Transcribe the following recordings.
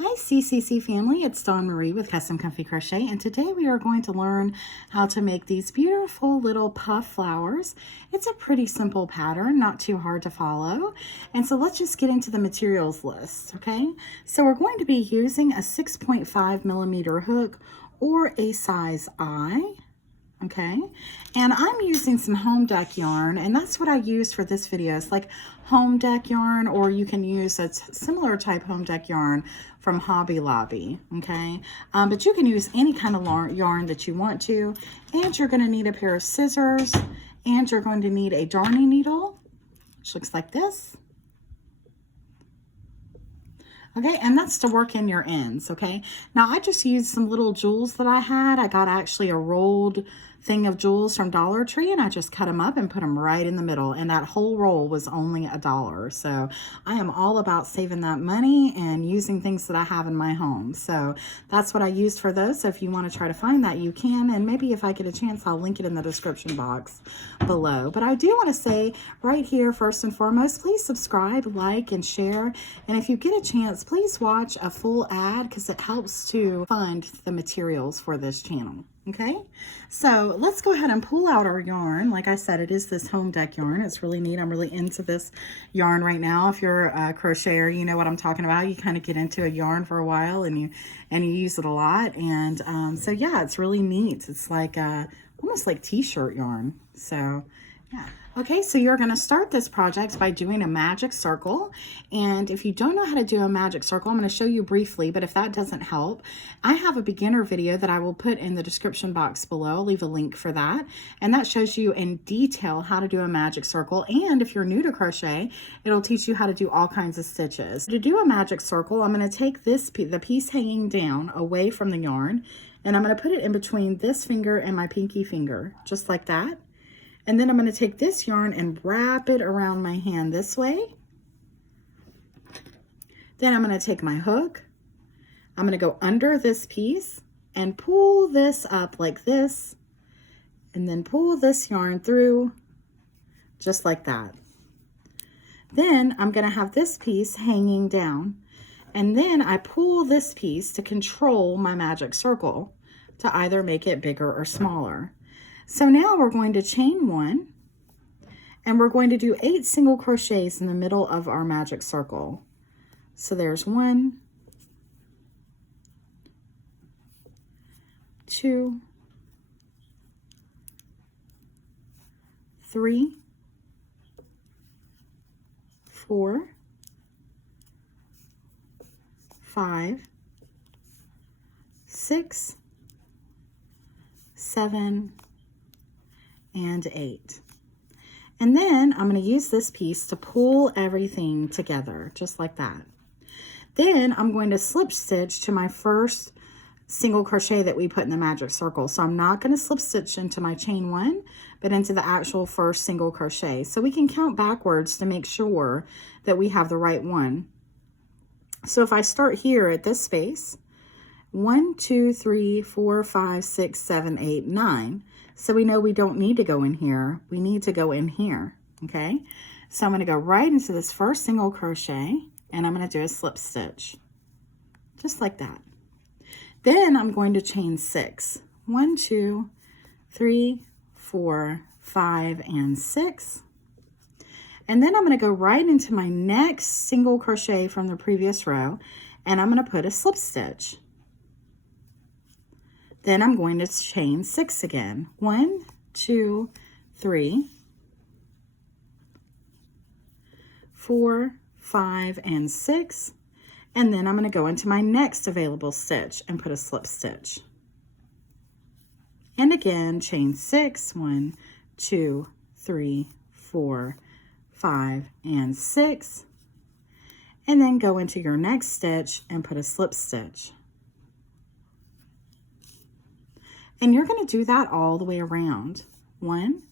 Hi CCC family, it's Dawn Marie with Custom Comfy Crochet, and today we are going to learn how to make these beautiful little puff flowers. It's a pretty simple pattern, not too hard to follow. And so let's just get into the materials list, okay? So we're going to be using a 6.5 millimeter hook or a size I. Okay, and I'm using some home deck yarn, and that's what I use for this video. It's like home deck yarn, or you can use a similar type home deck yarn from Hobby Lobby, okay? But you can use any kind of yarn that you want to, and you're going to need a pair of scissors, and you're going to need a darning needle, which looks like this. Okay, and that's to work in your ends, okay? Now, I just used some little jewels that I had. I got actually a rolled thing of jewels from Dollar Tree, and I just cut them up and put them right in the middle, and that whole roll was only $1. So I am all about saving that money and using things that I have in my home. So that's what I used for those. So if you want to try to find that, you can, and maybe if I get a chance, I'll link it in the description box below. But I do want to say right here, first and foremost, please subscribe, like, and share. And if you get a chance, please watch a full ad because it helps to fund the materials for this channel. Okay, so let's go ahead and pull out our yarn. Like I said, it is this home deck yarn. It's really neat. I'm really into this yarn right now. If you're a crocheter, you know what I'm talking about. You kind of get into a yarn for a while and you use it a lot. And so yeah, it's really neat. It's like almost like t-shirt yarn. So yeah. Okay, so you're going to start this project by doing a magic circle. And if you don't know how to do a magic circle, I'm going to show you briefly, but if that doesn't help, I have a beginner video that I will put in the description box below. I'll leave a link for that. And that shows you in detail how to do a magic circle. And if you're new to crochet, it'll teach you how to do all kinds of stitches. To do a magic circle, I'm going to take this the piece hanging down away from the yarn, and I'm going to put it in between this finger and my pinky finger, just like that. And then I'm going to take this yarn and wrap it around my hand this way. Then I'm going to take my hook. I'm going to go under this piece and pull this up like this. And then pull this yarn through just like that. Then I'm going to have this piece hanging down. And then I pull this piece to control my magic circle to either make it bigger or smaller. So now we're going to chain 1, and we're going to do 8 single crochets in the middle of our magic circle. So there's 1, 2, 3, 4, 5, 6, 7, and 8. And then I'm going to use this piece to pull everything together, just like that. Then I'm going to slip stitch to my first single crochet that we put in the magic circle. So I'm not going to slip stitch into my chain 1, but into the actual first single crochet. So we can count backwards to make sure that we have the right one. So if I start here at this space, 1, 2, 3, 4, 5, 6, 7, 8, 9. So we know we don't need to go in here. We need to go in here, okay? So I'm going to go right into this first single crochet, and I'm going to do a slip stitch, just like that. Then I'm going to chain 6. 1, 2, 3, 4, 5, and 6. And then I'm going to go right into my next single crochet from the previous row, and I'm going to put a slip stitch. Then I'm going to chain 6 again. 1, 2, 3, 4, 5, and 6. And then I'm going to go into my next available stitch and put a slip stitch. And again, chain 6. 1, 2, 3, 4, 5, and 6. And then go into your next stitch and put a slip stitch. And you're going to do that all the way around. 1,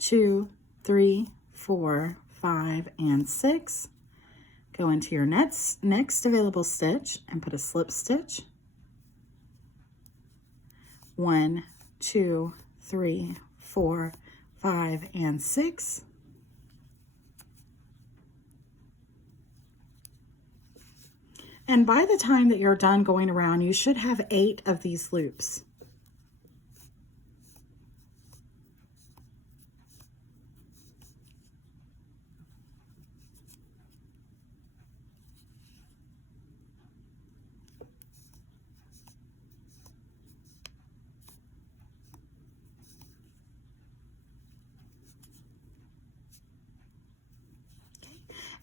2, 3, 4, 5, and 6. Go into your next available stitch and put a slip stitch. 1, 2, 3, 4, 5, and 6. And by the time that you're done going around, you should have 8 of these loops.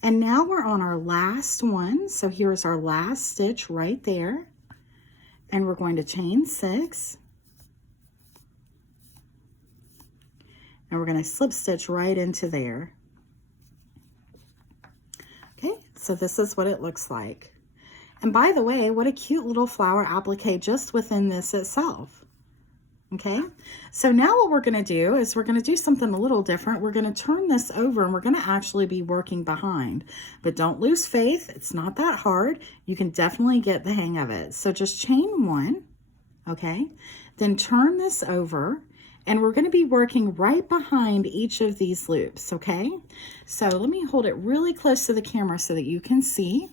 And now we're on our last one. So here's our last stitch right there. And we're going to chain 6. And we're going to slip stitch right into there. Okay, so this is what it looks like. And by the way, what a cute little flower applique just within this itself. Okay, so now what we're going to do is we're going to do something a little different. We're going to turn this over and we're going to actually be working behind. But don't lose faith. It's not that hard. You can definitely get the hang of it. So just chain 1, okay? Then turn this over and we're going to be working right behind each of these loops, okay? So let me hold it really close to the camera so that you can see.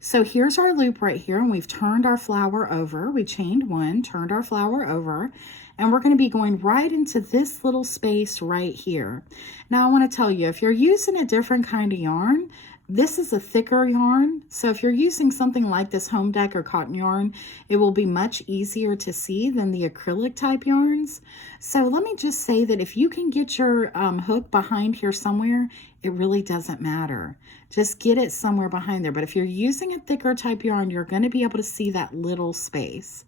So here's our loop right here, and we've turned our flower over. We chained 1, turned our flower over, and we're going to be going right into this little space right here. Now I want to tell you, if you're using a different kind of yarn, this is a thicker yarn. So if you're using something like this home deck or cotton yarn, it will be much easier to see than the acrylic type yarns. So let me just say that if you can get your hook behind here somewhere, it really doesn't matter. Just get it somewhere behind there. But if you're using a thicker type yarn, you're going to be able to see that little space.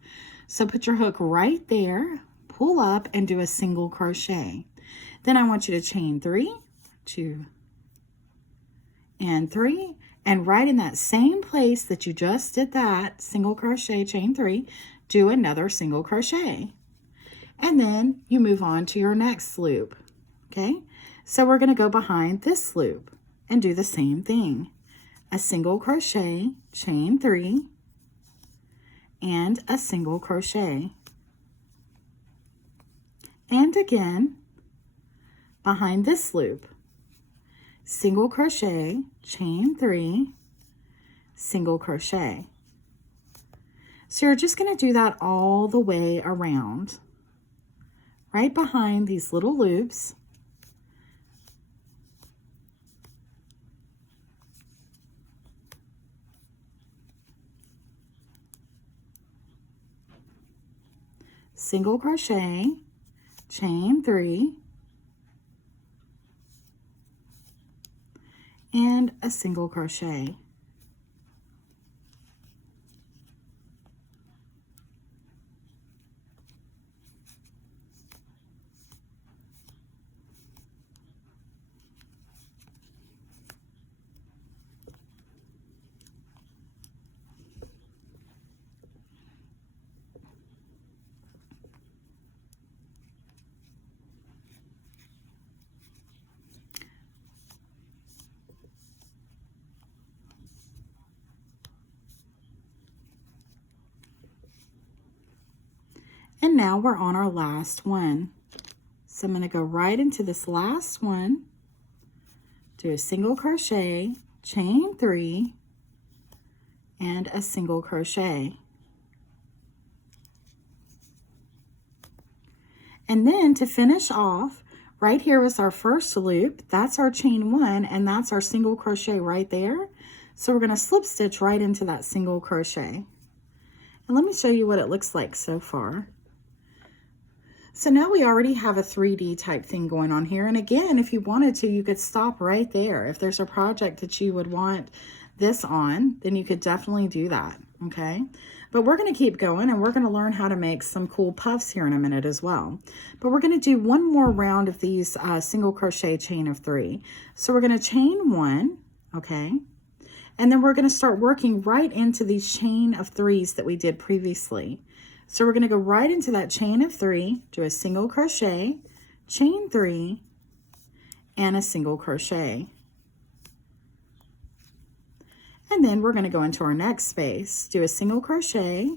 So put your hook right there, pull up, and do a single crochet. Then I want you to chain 3, 2, and 3, and right in that same place that you just did that single crochet, chain 3, do another single crochet. And then you move on to your next loop. Okay, so we're going to go behind this loop and do the same thing. A single crochet, chain 3, and a single crochet. And again, behind this loop, single crochet, chain 3, single crochet. So you're just going to do that all the way around, right behind these little loops. Single crochet, chain 3, and a single crochet. And now we're on our last one. So I'm going to go right into this last one, do a single crochet, chain 3, and a single crochet. And then to finish off, right here is our first loop. That's our chain 1, and that's our single crochet right there. So we're going to slip stitch right into that single crochet. And let me show you what it looks like so far. So now we already have a 3D type thing going on here. And again, if you wanted to, you could stop right there. If there's a project that you would want this on, then you could definitely do that, okay? But we're going to keep going, and we're going to learn how to make some cool puffs here in a minute as well. But we're going to do one more round of these single crochet chain of 3. So we're going to chain 1, okay? And then we're going to start working right into these chain of 3s that we did previously. So we're going to go right into that chain of 3, do a single crochet, chain 3, and a single crochet. And then we're going to go into our next space, do a single crochet,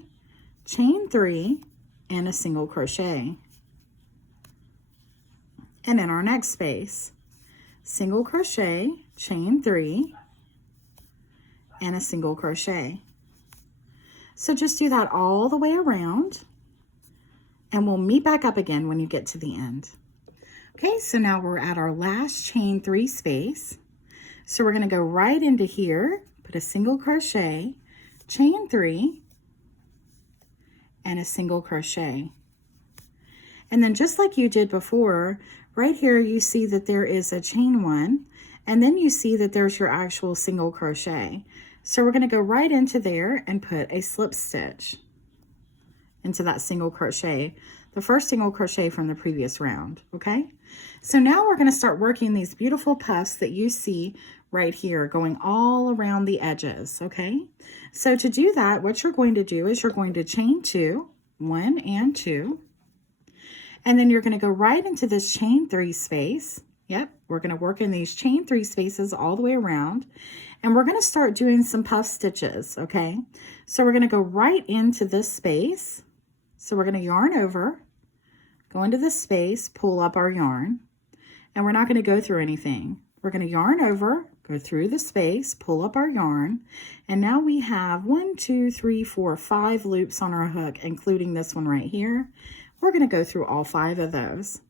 chain 3, and a single crochet. And in our next space, single crochet, chain 3, and a single crochet. So just do that all the way around, and we'll meet back up again when you get to the end. Okay, so now we're at our last chain 3 space. So we're going to go right into here, put a single crochet, chain 3, and a single crochet. And then just like you did before, right here you see that there is a chain 1, and then you see that there's your actual single crochet. So we're going to go right into there and put a slip stitch into that single crochet, the first single crochet from the previous round, okay? So now we're going to start working these beautiful puffs that you see right here going all around the edges, okay? So to do that, what you're going to do is you're going to chain 2, 1 and 2, and then you're going to go right into this chain 3 space. Yep, we're going to work in these chain 3 spaces all the way around, and we're going to start doing some puff stitches, okay? So we're going to go right into this space. So we're going to yarn over, go into this space, pull up our yarn, and we're not going to go through anything. We're going to yarn over, go through the space, pull up our yarn, and now we have 1, 2, 3, 4, 5 loops on our hook, including this one right here. We're going to go through all 5 of those.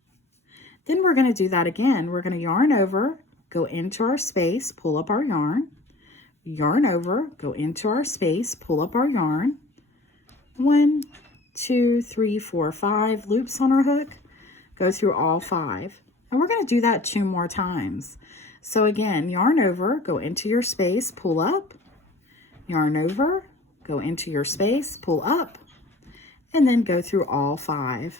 Then we're going to do that again. We're going to yarn over, go into our space, pull up our yarn over, go into our space, pull up our yarn. 1, 2, 3, 4, 5 loops on our hook, go through all 5. And we're going to do that 2 more times. So again, yarn over, go into your space, pull up, yarn over, go into your space, pull up, and then go through all 5.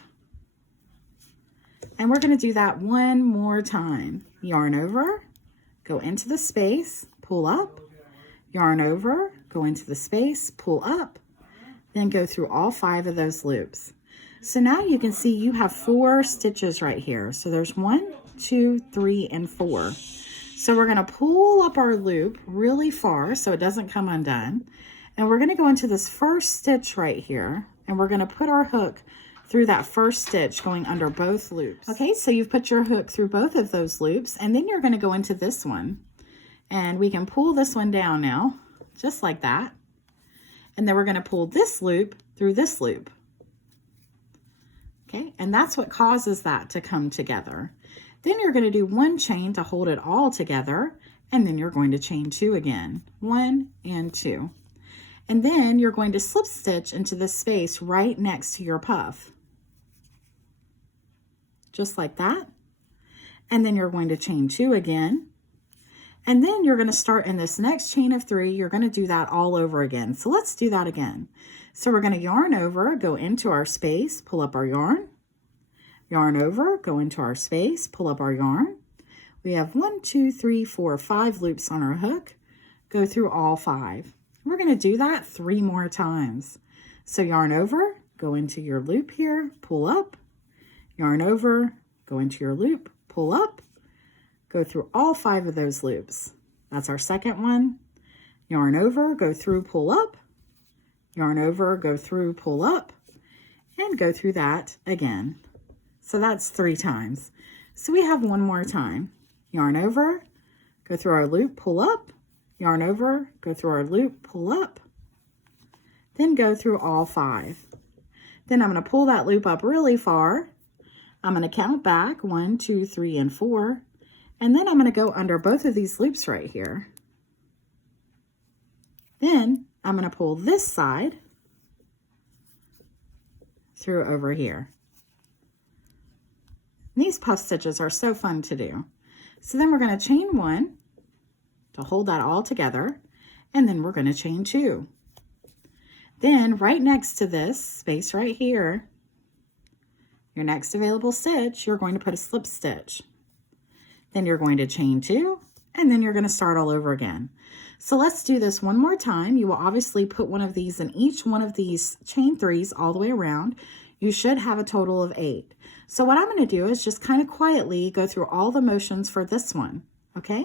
And we're going to do that 1 more time. Yarn over, go into the space, pull up, yarn over, go into the space, pull up, then go through all 5 of those loops. So now you can see you have 4 stitches right here. So there's 1, 2, 3, and 4. So we're going to pull up our loop really far so it doesn't come undone. And we're going to go into this first stitch right here, and we're going to put our hook through that first stitch going under both loops. Okay, so you've put your hook through both of those loops, and then you're going to go into this one. And we can pull this one down now, just like that. And then we're going to pull this loop through this loop. Okay, and that's what causes that to come together. Then you're going to do 1 chain to hold it all together, and then you're going to chain 2 again. 1 and 2. And then you're going to slip stitch into this space right next to your puff. Just like that. And then you're going to chain 2 again. And then you're going to start in this next chain of 3. You're going to do that all over again. So let's do that again. So we're going to yarn over, go into our space, pull up our yarn over, go into our space, pull up our yarn. We have 1, 2, 3, 4, 5 loops on our hook. Go through all 5. We're going to do that 3 more times. So yarn over, go into your loop here, pull up, yarn over, go into your loop, pull up, go through all 5 of those loops. That's our second one. Yarn over, go through, pull up, yarn over, go through, pull up, and go through that again. So that's 3 times. So we have 1 more time. Yarn over, go through our loop, pull up, yarn over, go through our loop, pull up, then go through all 5. Then I'm going to pull that loop up really far. I'm going to count back 1, 2, 3, and 4. And then I'm going to go under both of these loops right here. Then I'm going to pull this side through over here. And these puff stitches are so fun to do. So then we're going to chain 1 to hold that all together, and then we're going to chain 2. Then right next to this space right here, your next available stitch, you're going to put a slip stitch. Then you're going to chain 2, and then you're going to start all over again. So let's do this 1 more time. You will obviously put one of these in each one of these chain 3s all the way around. You should have a total of 8. So what I'm going to do is just kind of quietly go through all the motions for this one, okay?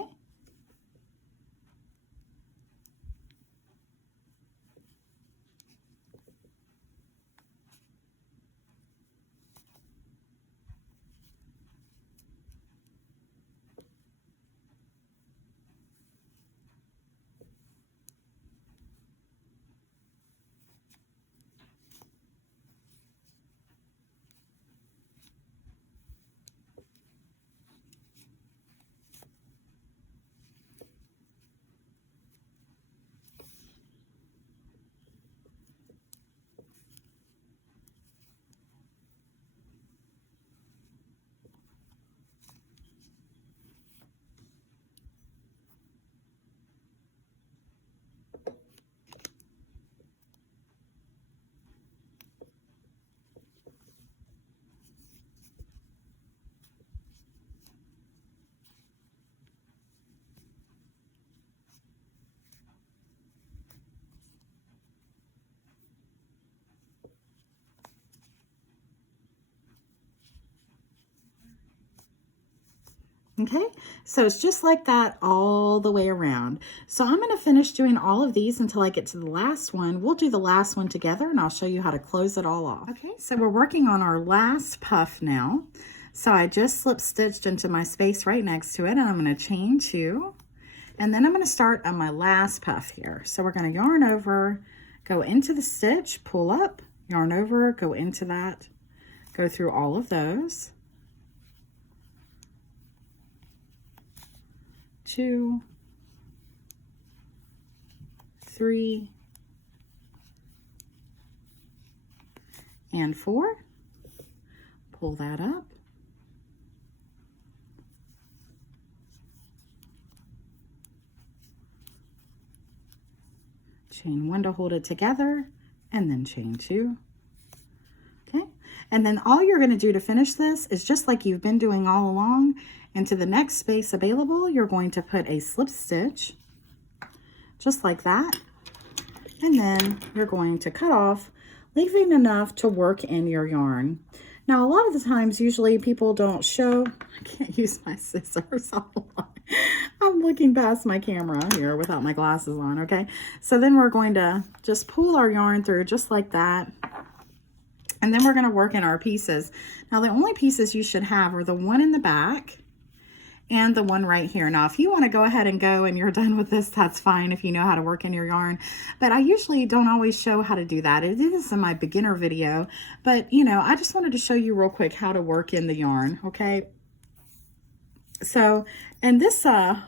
Okay, so it's just like that all the way around. So I'm going to finish doing all of these until I get to the last one. We'll do the last one together and I'll show you how to close it all off. Okay, so we're working on our last puff now. So I just slip stitched into my space right next to it, and I'm going to chain 2. And then I'm going to start on my last puff here. So we're going to yarn over, go into the stitch, pull up, yarn over, go into that, go through all of those. 2, 3, and 4. Pull that up. Chain 1 to hold it together, and then chain 2. Okay, and then all you're going to do to finish this is just like you've been doing all along. Into the next space available, you're going to put a slip stitch, just like that. And then you're going to cut off, leaving enough to work in your yarn. Now, a lot of the times, usually people don't show, I can't use my scissors. I'm looking past my camera here without my glasses on, okay? So then we're going to just pull our yarn through just like that. And then we're going to work in our pieces. Now, the only pieces you should have are the one in the back and the one right here. Now, if you want to go ahead and go and you're done with this, that's fine if you know how to work in your yarn. But I usually don't always show how to do that. It is in my beginner video. But, you know, I just wanted to show you real quick how to work in the yarn, okay? So, and this home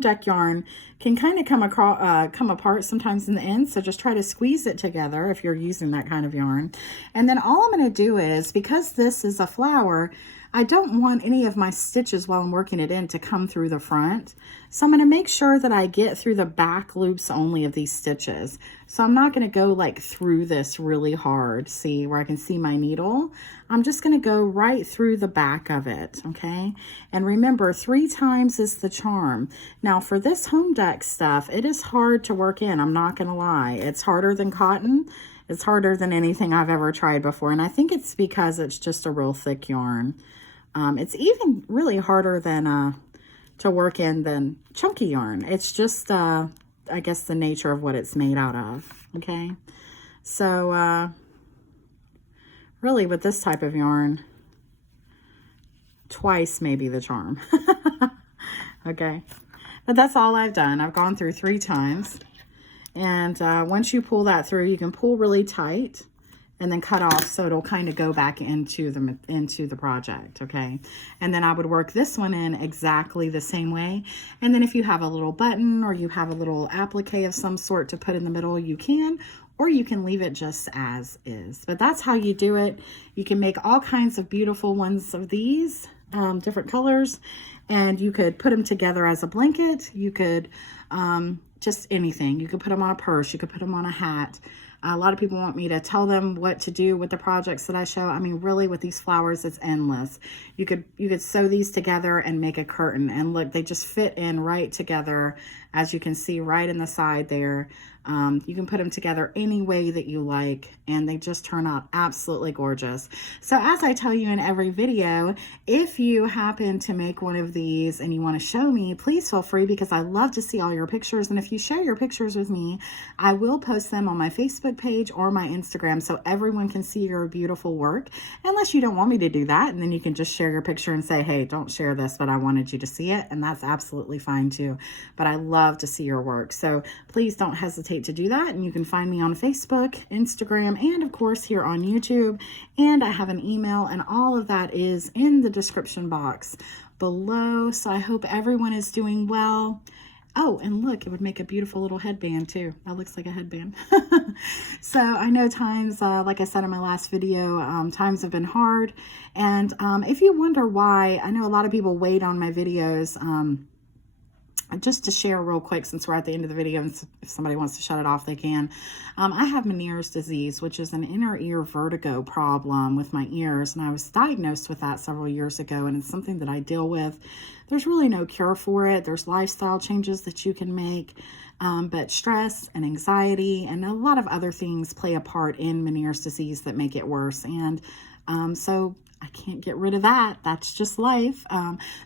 deck yarn can kind of come apart sometimes in the end, so just try to squeeze it together if you're using that kind of yarn. And then all I'm going to do is, because this is a flower, I don't want any of my stitches while I'm working it in to come through the front. So I'm going to make sure that I get through the back loops only of these stitches. So I'm not going to go like through this really hard, see where I can see my needle. I'm just going to go right through the back of it, okay? And remember, 3 times is the charm. Now for this home deck stuff, it is hard to work in, I'm not going to lie. It's harder than cotton. It's harder than anything I've ever tried before. And I think it's because it's just a real thick yarn. It's even really harder than to work in than chunky yarn. It's just, I guess, the nature of what it's made out of, okay? So, really, with this type of yarn, twice may be the charm, okay? But that's all I've done. I've gone through 3 times. And once you pull that through, you can pull really tight and then cut off so it'll kind of go back into the project, okay? And then I would work this one in exactly the same way. And then if you have a little button or you have a little applique of some sort to put in the middle, you can, or you can leave it just as is. But that's how you do it. You can make all kinds of beautiful ones of these, different colors, and you could put them together as a blanket. You could just anything. You could put them on a purse. You could put them on a hat. A lot of people want me to tell them what to do with the projects that I show. I mean, really, with these flowers, it's endless. You could sew these together and make a curtain. And look, they just fit in right together, as you can see right in the side there. You can put them together any way that you like, and they just turn out absolutely gorgeous. So as I tell you in every video, if you happen to make one of these and you want to show me, please feel free, because I love to see all your pictures. And if you share your pictures with me, I will post them on my Facebook page or my Instagram so everyone can see your beautiful work, unless you don't want me to do that. And then you can just share your picture and say, hey, don't share this, but I wanted you to see it. And that's absolutely fine too. But I love to see your work. So please don't hesitate to do that. And you can find me on Facebook, Instagram, and of course here on YouTube. And I have an email, and all of that is in the description box below. So I hope everyone is doing well. Oh, and look, it would make a beautiful little headband too. That looks like a headband. So I know times, like I said in my last video, times have been hard. And if you wonder why, I know a lot of people wait on my videos. Just to share real quick, since we're at the end of the video, and if somebody wants to shut it off, they can. I have Meniere's disease, which is an inner ear vertigo problem with my ears, and I was diagnosed with that several years ago, and it's something that I deal with. There's really no cure for it. There's lifestyle changes that you can make, but stress and anxiety and a lot of other things play a part in Meniere's disease that make it worse. And so I can't get rid of that. That's just life.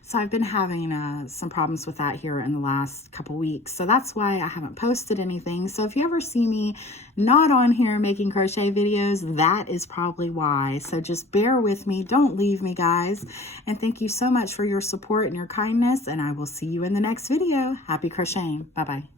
So I've been having some problems with that here in the last couple weeks. So that's why I haven't posted anything. So if you ever see me not on here making crochet videos, that is probably why. So just bear with me. Don't leave me, guys. And thank you so much for your support and your kindness. And I will see you in the next video. Happy crocheting. Bye-bye.